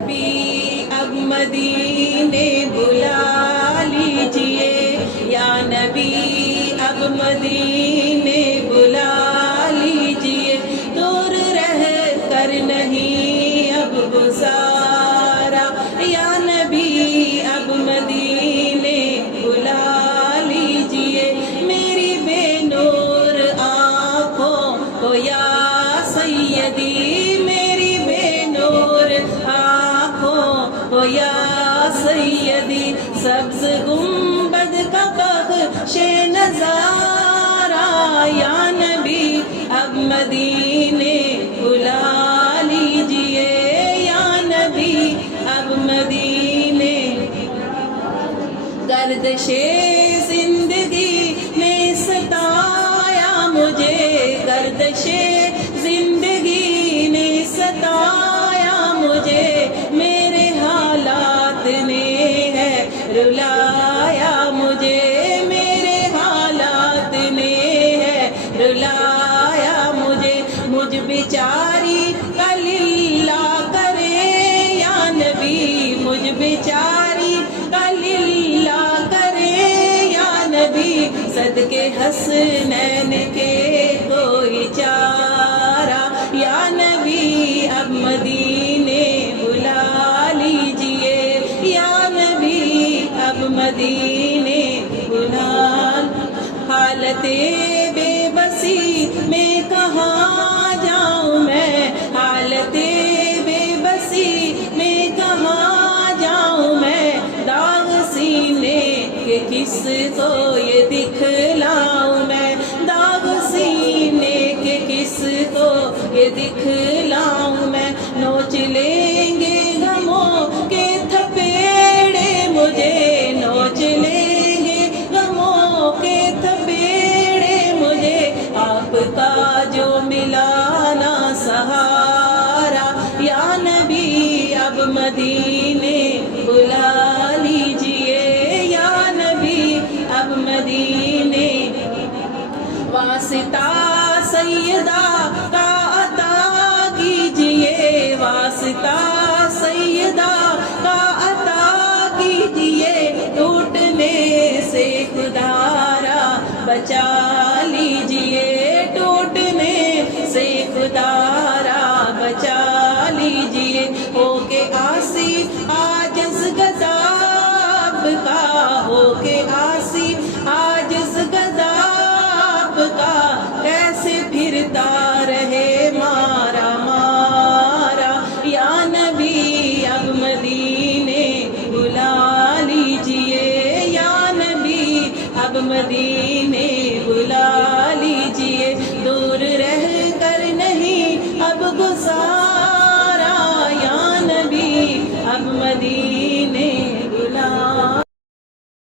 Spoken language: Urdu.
نبی اب مدینے بلا لیجئے، یا نبی اب مدینے بلا لیجئے، دور رہ کر نہیں اب گزارا، یا نبی اب مدینے بلا لیجئے، میری بے نور آنکھوں کو یا سیدی، میری بے نور آنکھوں کو یا سیدی، سبز گنبد کا بخش نظارہ، یا نبی اب مدینے بلا لیجئے، یا نبی اب مدینے۔ گردش زندگی نے ستایا مجھے، گردش زندگی نے ستایا مجھے، میرے حالات نے ہے رلایا مجھے، میرے حالات نے ہے رلایا مجھے، مجھ بیچاری کا للہ کرے یا نبی، مجھ بیچاری کا للہ کرے یا نبی، صدقے حسنین کے کوئی چارہ، یا نبی اب مدینے بلا لیجئے، یا نبی اب مدینے بلا۔ حالت بے بسی میں کہاں جاؤں میں، حالت بے بسی میں کہاں جاؤں میں، داغ سینے کے کس کو یہ دکھلاؤں میں، داغ سینے کے کس کو یہ دکھلاؤں میں، نوچ لیں گے غموں کے تھپیڑے مجھے، نوچ لیں گے غموں کے تھپیڑے مجھے، آپ کا جو ملا نا سہارا، یا نبی اب مدینے بلا لیجئے، یا نبی اب مدینے۔ واسطہ سیدہ کا عطا کیجئے، واسطہ سیدہ کا عطا کیجئے، ٹوٹنے سے خدا را بچا لیجئے، ٹوٹنے سے خدا را بچا لیجئے، ہو کے آسی عاجز گداف کا، ہو کے آسی عاجز گداف کا، کیسے پھرتا رہے مارا مارا، یا نبی اب مدینے بلا لیجئے، یا نبی اب مدینے بلا لیجئے، دور رہ کر نہیں اب گزارا، یا نبی اب مدینے